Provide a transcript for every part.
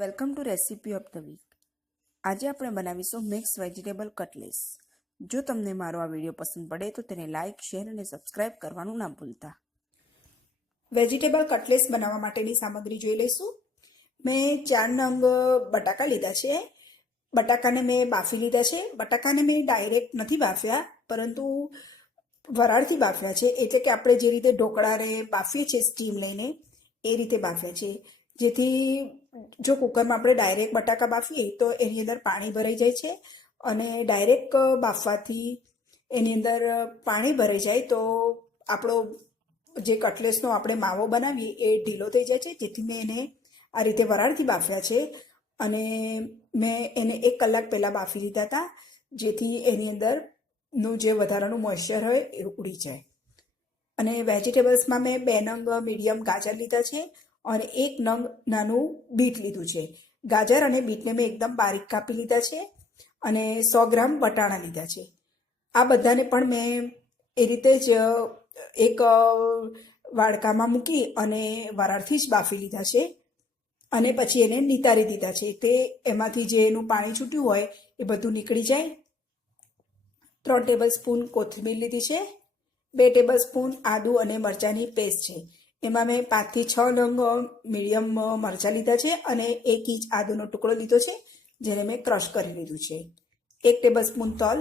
Welcome to recipe of the week. આજે આપણે બનાવીશું મિક્સ વેજીટેબલ કટલેસ. જો તમને મારો આ વિડીયો પસંદ પડે તો તેને લાઇક, શેર અને સબસ્ક્રાઇબ કરવાનું ના ભૂલતા. વેજીટેબલ કટલેસ બનાવવા માટેની સામગ્રી જોઈ લઈશું. મેં 4 નંગ બટાકા લીધા છે. બટાકાને મેં બાફી લીધા છે. બટાકાને મેં ડાયરેક્ટ નથી બાફ્યા, પરંતુ વરાળથી બાફ્યા છે. એટલે કે આપણે જે રીતે ઢોકળાને બાફીએ છીએ સ્ટીમ લઈને એ રીતે બાફ્યા છે. જેથી જો કુકરમાં આપણે ડાયરેક્ટ બટાકા બાફીએ તો એની અંદર પાણી ભરાઈ જાય છે, અને ડાયરેક્ટ બાફવાથી એની અંદર પાણી ભરાઈ જાય તો આપણો જે કટલેસનો આપણે માવો બનાવીએ એ ઢીલો થઈ જાય છે. જેથી મેં એને આ રીતે વરાળથી બાફ્યા છે, અને મેં એને 1 કલાક પહેલાં બાફી લીધા હતા, જેથી એની અંદરનું જે વધારાનું મોઇશ્ચર હોય એ ઉડી જાય. અને વેજીટેબલ્સમાં મેં 2 નંગ મીડિયમ ગાજર લીધા છે અને 1 નંગ નાનું બીટ લીધું છે. ગાજર અને બીટને મેં એકદમ બારીક કાપી લીધા છે, અને 100 ગ્રામ વટાણા લીધા છે. આ બધાને પણ મેં એ રીતે જ એક વાડકામાં મૂકી અને વરાળથી જ બાફી લીધા છે, અને પછી એને નિતારી દીધા છે. તે એમાંથી જે એનું પાણી છૂટ્યું હોય એ બધું નીકળી જાય. 3 ટેબલ સ્પૂન કોથમીર લીધી છે. 2 ટેબલ સ્પૂન આદુ અને મરચાંની પેસ્ટ છે. એમાં મેં 5 થી 6 નંગ મીડિયમ મરચાં લીધા છે, અને 1 ઇંચ આદુનો ટુકડો લીધો છે, જેને મેં ક્રશ કરી લીધું છે. 1 ટેબલ સ્પૂન તલ,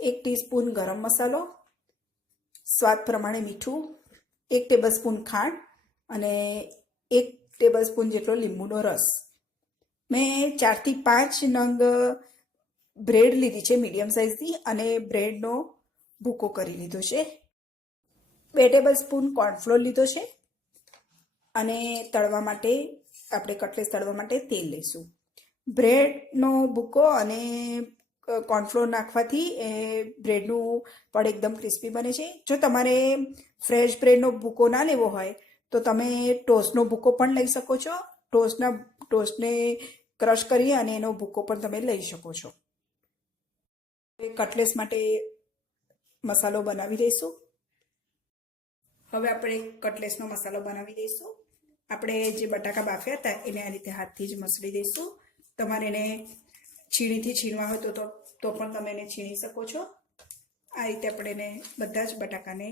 1 ટીસ્પૂન ગરમ મસાલો, સ્વાદ પ્રમાણે મીઠું, 1 ટેબલ સ્પૂન ખાંડ અને 1 ટેબલ સ્પૂન જેટલો લીંબુનો રસ. મેં 4 થી 5 નંગ બ્રેડ લીધી છે મીડિયમ સાઇઝની, અને બ્રેડનો ભૂકો કરી લીધો છે. 2 ટેબલ સ્પૂન કોર્નફ્લોર લીધો છે, અને તળવા માટે આપણે કટલેસ તળવા માટે તેલ લઈશું. બ્રેડનો ભૂકો અને કોર્નફ્લોર નાખવાથી એ બ્રેડનું પડ એકદમ ક્રિસ્પી બને છે. જો તમારે ફ્રેશ બ્રેડનો ભૂકો ના લેવો હોય તો તમે ટોસ્ટનો ભૂકો પણ લઈ શકો છો. ટોસ્ટને ક્રશ કરી અને એનો ભૂકો પણ તમે લઈ શકો છો. કટલેસ માટે મસાલો બનાવી દઈશું. હવે આપણે કટલેસનો મસાલો બનાવી દઈશું. આપણે જે બટાકા બાફ્યા હતા એને આ રીતે હાથથી જ મસળી દઈશું. તમારે એને છીણીથી છીણવા હોય તો પણ તમે એને છીણી શકો છો. આ રીતે આપણે એને બધા જ બટાકાને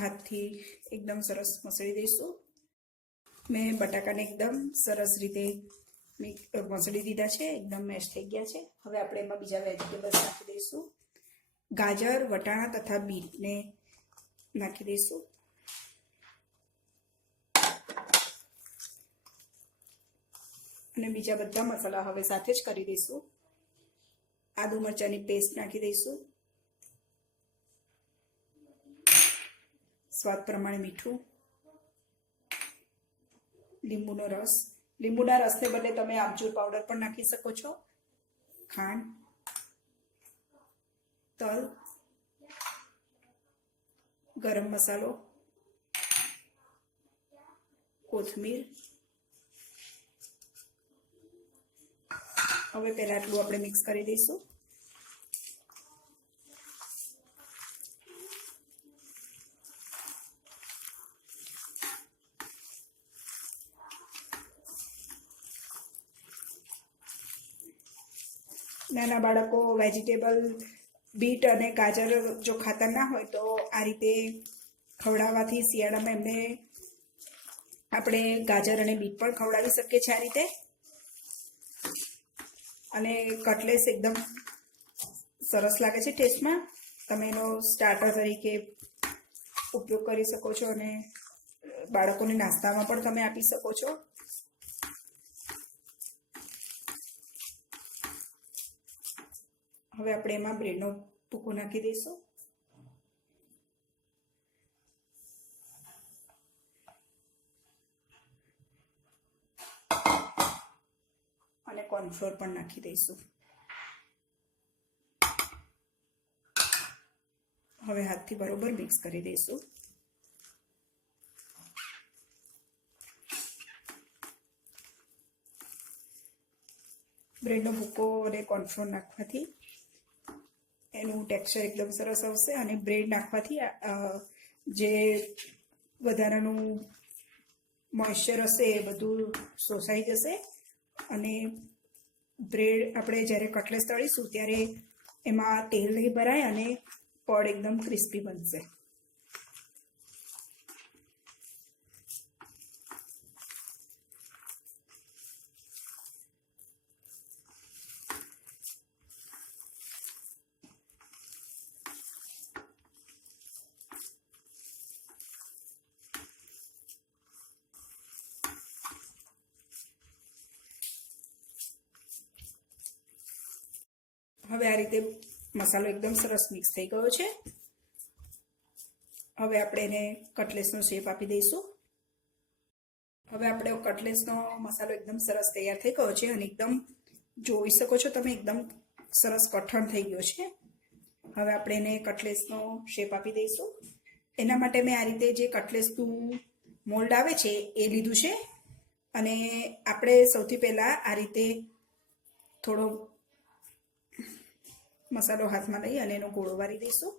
હાથથી એકદમ સરસ મસળી દઈશું. મેં બટાકાને એકદમ સરસ રીતે મસળી દીધા છે, એકદમ મેશ થઈ ગયા છે. હવે આપણે એમાં બીજા વેજીટેબલ્સ નાખી દઈશું. ગાજર, વટાણા તથા બીટને નાખી દઈશું. અને બીજા બધા મસાલા હવે સાથે જ કરી દઈશું. આદુ મરચાંની પેસ્ટ નાખી દઈશું. સ્વાદ પ્રમાણે મીઠું, લીંબુનો રસ. લીંબુના રસને બદલે તમે આમચૂર પાવડર પણ નાખી શકો છો. ખાંડ, તલ, ગરમ મસાલો, કોથમીર. હવે પહેલાં આટલું આપણે મિક્સ કરી દઈશું. નાના બાળકો વેજીટેબલ બીટ અને ગાજર જો ખાતા ના હોય તો આ રીતે ખવડાવવાથી શિયાળામાં એમને આપણે ગાજર અને બીટ પણ ખવડાવી શકીએ છીએ આ રીતે. અને કટલેસ એકદમ સરસ લાગે છે ટેસ્ટમાં. તમે એનો સ્ટાર્ટર તરીકે ઉપયોગ કરી શકો છો, અને બાળકોને નાસ્તામાં પણ તમે આપી શકો છો. હવે આપણે એમાં બ્રેડનો ભૂકો નાખી દઈશું. અને કોર્નફ્લોર પણ નાખી દઈશું. હવે હાથથી બરોબર મિક્સ કરી દઈશું. બ્રેડનો ભૂકો અને કોર્નફ્લોર નાખવાથી એનું ટેક્સચર એકદમ સરસ આવશે, અને બ્રેડ નાખવાથી જે વધારાનું મોઇશ્ચર હશે એ બધું શોષાઈ જશે અને બ્રેડ આપણે જ્યારે કટલેસ તળીશું ત્યારે એમાં તેલ નહીં ભરાય અને પડ એકદમ ક્રિસ્પી બનશે. હવે આ રીતે મસાલો એકદમ સરસ મિક્સ થઈ ગયો છે. હવે આપણે એને કટલેસનો શેપ આપી દઈશું. હવે આપણે કટલેસનો મસાલો એકદમ સરસ તૈયાર થઈ ગયો છે અને એકદમ જોઈ શકો છો તમે એકદમ સરસ કઠણ થઈ ગયો છે. હવે આપણે એને કટલેસનો શેપ આપી દઈશું. એના માટે મેં આ રીતે જે કટલેસનું મોલ્ડ આવે છે એ લીધું છે અને આપણે સૌથી પહેલાં આ રીતે થોડો મસાલો હાથમાં લઈ અને એનો ગોળો વારી દઈશું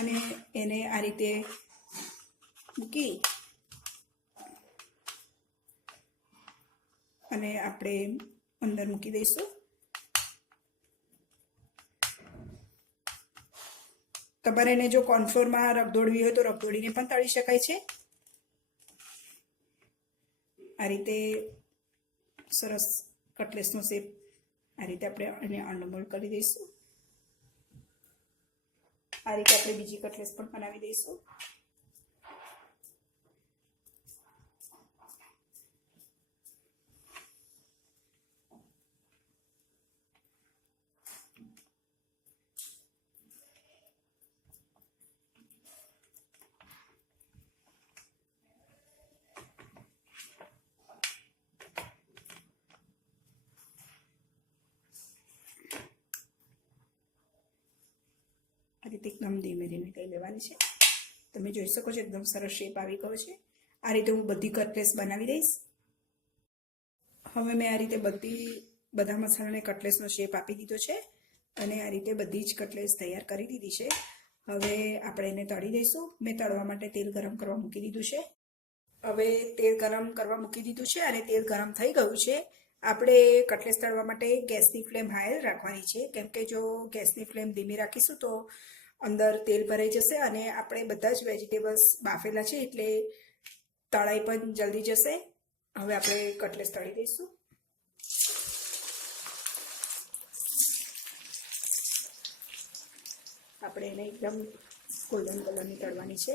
અને એને આ રીતે મૂકી અને આપણે અંદર મૂકી દઈશું. તમારે એને જો કોર્નફ્લોરમાં રગદોળવી હોય તો રગદોળીને પણ તળી શકાય છે. આ રીતે સરસ કટલેસનો શેપ આ રીતે આપણે એને અનમોલ્ડ કરી દઈશું. આ રીતે આપણે બીજી કટલેસ પણ બનાવી દઈશું. આ રીતે એકદમ ધીમે ધીમે લઈ લેવાની છે. તમે જોઈ શકો છો એકદમ સરસ શેપ આવી ગયો છે. આ રીતે હું બધી કટલેસ બનાવી દઈશ. હવે મેં આ રીતે બધા મસાલાને કટલેસનો શેપ આપી દીધો છે અને આ રીતે બધી જ કટલેસ તૈયાર કરી દીધી છે. હવે આપણે એને તળી દઈશું. મેં તળવા માટે તેલ ગરમ કરવા મૂકી દીધું છે. હવે તેલ ગરમ કરવા મૂકી દીધું છે અને તેલ ગરમ થઈ ગયું છે. આપણે કટલેસ તળવા માટે ગેસની ફ્લેમ હાઈ રાખવાની છે, કેમ કે જો ગેસની ફ્લેમ ધીમી રાખીશું તો અંદર તેલ ભરાઈ જશે અને આપણે બધા જ વેજીટેબલ્સ બાફેલા છે એટલે તળાઈ પણ જલ્દી જશે. હવે આપણે કટલેસ તળી દઈશું. આપણે એને એકદમ ગોલ્ડન કલરની તળવાની છે.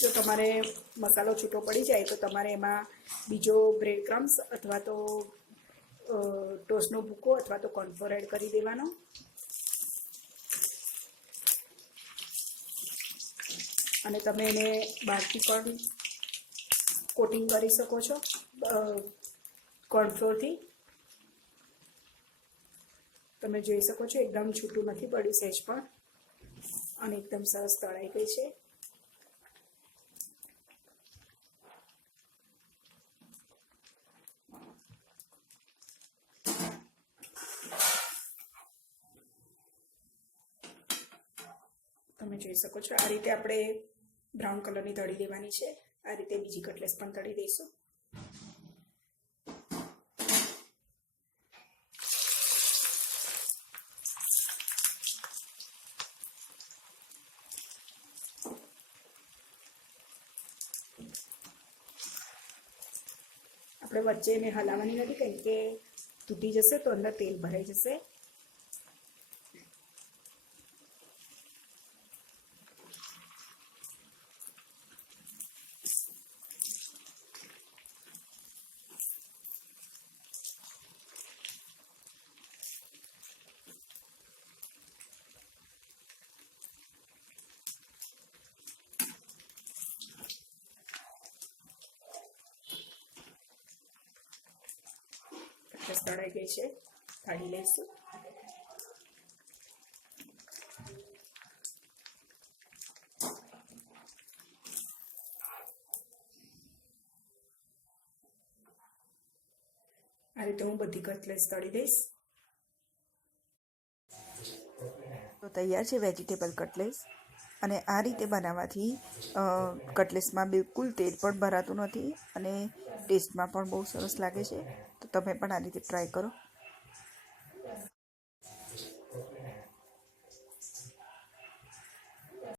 જો તમારે મસાલો છૂટો પડી જાય તો તમારે એમાં બીજો બ્રેડ ક્રમ્સ અથવા તો ટોસ્ટનો ભૂકો અથવા તો કોર્નફ્લોર એડ કરી દેવાનો. અને તમે એને બહારથી પણ કોટિંગ કરી શકો છો કોર્નફ્લોરથી. તમે જોઈ શકો છો એકદમ છૂટું નથી પડ્યું સહેજ પણ અને એકદમ સરસ તળાઈ ગઈ છે. તમે જોઈ શકો છો આ રીતે આપણે બ્રાઉન કલરની તળી લેવાની છે. આ રીતે બીજી કટલેસ પણ તળી દઈશું. આપણે વચ્ચે એને હલાવવાની નથી, કેમ કે તૂટી જશે તો અંદર તેલ ભરાઈ જશે. તળાઈ ગઈ છે, કાઢી લઈશું. આ રીતે હું બધી કટલેસ તળી દઈશ. તૈયાર છે વેજીટેબલ કટલેસ. અને આ રીતે બનાવવાથી કટલેસમાં બિલકુલ તેલ પણ ભરાતું નથી અને ટેસ્ટમાં પણ બહુ સરસ લાગે છે. તો તમે પણ આ રીતે ટ્રાય કરો.